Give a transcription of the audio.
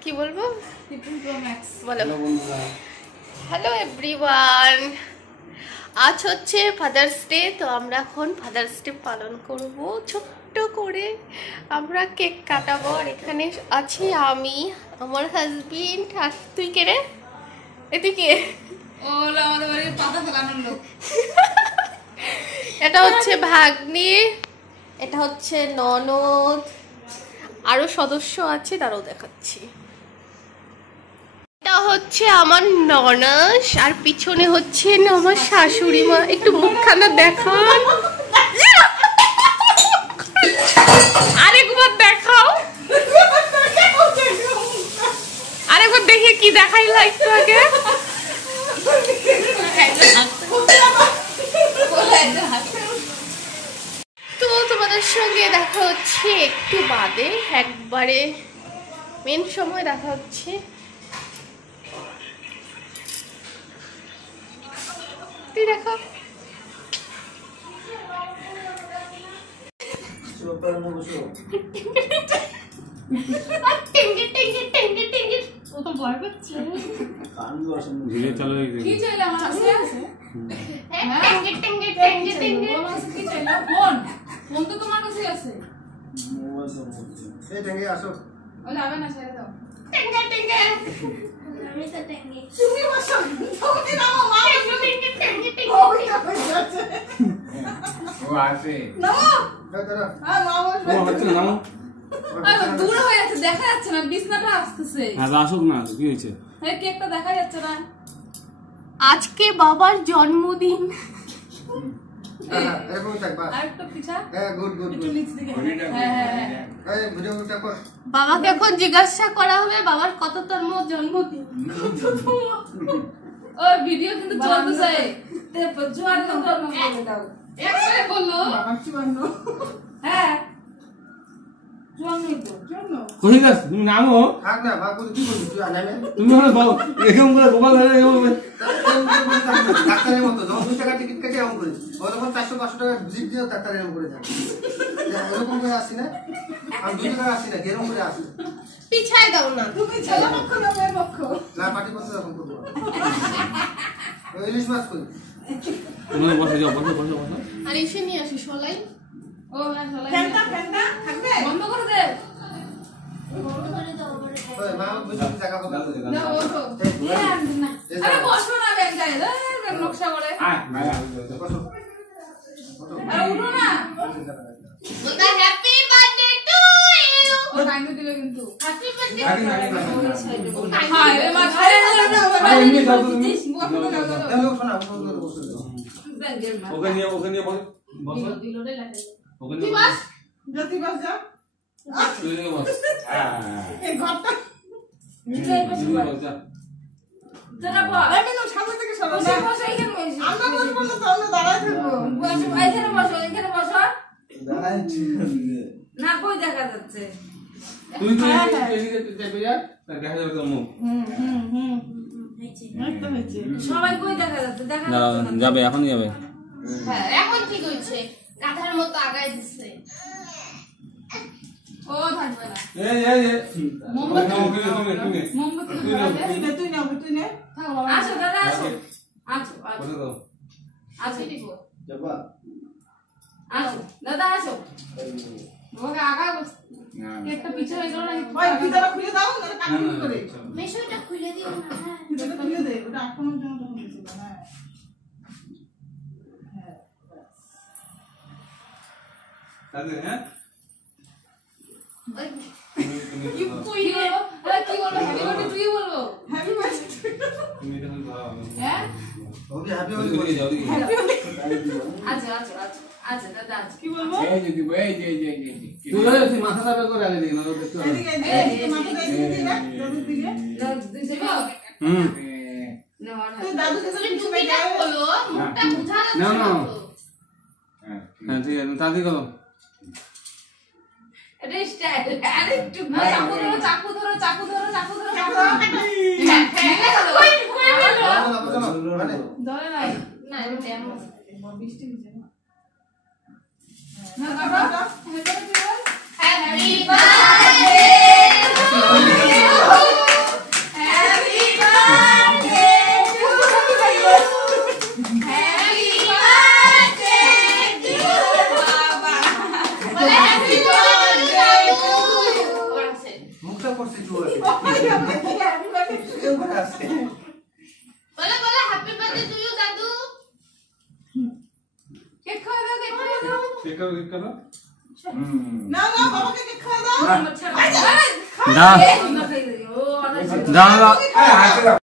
কি বলবো? বলো। হ্যালো এভরিওয়ান, আজ হচ্ছে ফাদার্স ডে। তো আমরা এখন ফাদার্স ডে পালন করব ছোট্ট করে। আমরা কেক কাটাবো। আর এখানে আছি আমি, আমার হাজবেন্ড। আর তুই কে রে? এদিকে এটা হচ্ছে ভাগ্নি, এটা হচ্ছে ননদ, আরো সদস্য আছে, তারাও দেখাচ্ছি। এটা হচ্ছে আমার ননদ আর পিছনে হচ্ছে আমার শাশুড়ি মা। একটু মুখখানা দেখান, আরেকবার দেখাও, আরেকবার দেখে কি দেখাইলা একটু আগে। তো তোমাদের সঙ্গে দেখা হচ্ছে একটু বাদে, একবারে মেন সময় দেখা হচ্ছে। তুই দেখা দেখা যাচ্ছে না, বিছনাটা আসতেছে। আসুক না, কি হয়েছে? কেকটা দেখা যাচ্ছে না। আজকে বাবার জন্মদিন। বাবাকে এখন জিজ্ঞাসা করা হবে বাবার কততম জন্মদিন। ও ভিডিও কিন্তু চলতেছে। হ্যাঁ তুমি নামো তুমি এরকম করে গোপাল ডাক্তারের মতো যখন 2 টাকা টিকিট কেটে এরকম করে তখন 400-500 টাকা জিপ দিয়ে ডাক্তার এরকম করে যায়। এরকম করে আসি না, আমি 2 টাকা আসি না, এরকম করে আসি। পিছায় দাও না, তুমি ছেলে পক্ষ না মেয়ে পক্ষ না, পার্টি পক্ষ এরকম করবো। ইলিশ মাছ করি তুমি বসে যাও, বসে বসে বসে। আর এসে নিয়ে আসি সলাই। ও না সলাই ফ্যানটা থাকবে, বন্ধ করে দে। ওই মা বুঝি জায়গা কথা না, ওঠো। আরে বসো না, ব্যাগ যায় রে, নকশা করে। বসো আরে উঠো না। বলতা হ্যাপি বার্থডে টু ইউ। ও টাইম দিল কিন্তু হ্যাপি বার্থডে। হ্যাঁ রে মা, আরে না এমনি দাও তুমি। দাও শোনা, বসো ওকে নিয়ে বসো। দিল রে লাগে ওকে নিয়ে বস, জ্যোতি বস যা। তুই নিয়ে বস। এই ঘরটা নিচে বসে বস। তোরা বস, আমি তো সামনে থেকে সরো। বসো এইখানে বসো। আমরা বসবো না, তাহলে দাঁড়ায় থাকবো। বসো এইখানে বসো, এইখানে বসো। দাঁড়াচ্ছি না, কই দেখা যাচ্ছে? তুই এদিকে চেপে যা, দেখা যাবে তোর মুখ। সবাই কই দেখা যাচ্ছে? দেখা যাচ্ছে যাবে, এখন যাবে। হ্যাঁ এখন ঠিক হইছে, গাধার মতো আগায় দিচ্ছে। ও থাকবে না। এই মোমবাতি তুই নে। থাকো বাবা, আসো দাদা, আসো আসো আসো আসো দিব যাবা, আসো দাদা, আসো। বাবাকে আগায় বস। কেকটা পিছে হয়ে গেল না, ওই ভিতরে খুলে দাও না, কাটি করে মেশোটা খুলে দিও না। হ্যাঁ ভিতরে খুলে দে, ওটা আক্রমণ জন্য তখন দিছিল। হ্যাঁ হ্যাঁ তাহলে হ্যাঁ কি কই রে? কি বলবো? হ্যাপি বার্থডে তুই বলবো। হ্যাপি বার্থডে তুমি তো ভালো। হ্যাঁ ওকে হ্যাপি বার্থডে যাও দিকে। আচ্ছা আচ্ছা আচ্ছা আচ্ছা দাদা কি বলবো? এই যে তুই মাথা দাবে করে আগে দিন, ওকে দেখতে হবে। এই মাথা দিয়ে দিন না, দাদুর দিকে দিছে গো। তুই দাদু কাছে কিছু বলো, মুখটা বুঝা না না। হ্যাঁ ঠিক আছে, তাড়াতাড়ি করো। এটা স্টাইল। আরে একটু চাকু ধরো। ধরে নাই না, এটা ডেমো বৃষ্টি হচ্ছে না। না বাবা হ্যাপি বার্থডে। বলে বলে হ্যাপি বার্থডে টু ইউ দাদু কেক খাও কেক খাও না না বাবাকে কেক খাওয়া দাও দাও দাও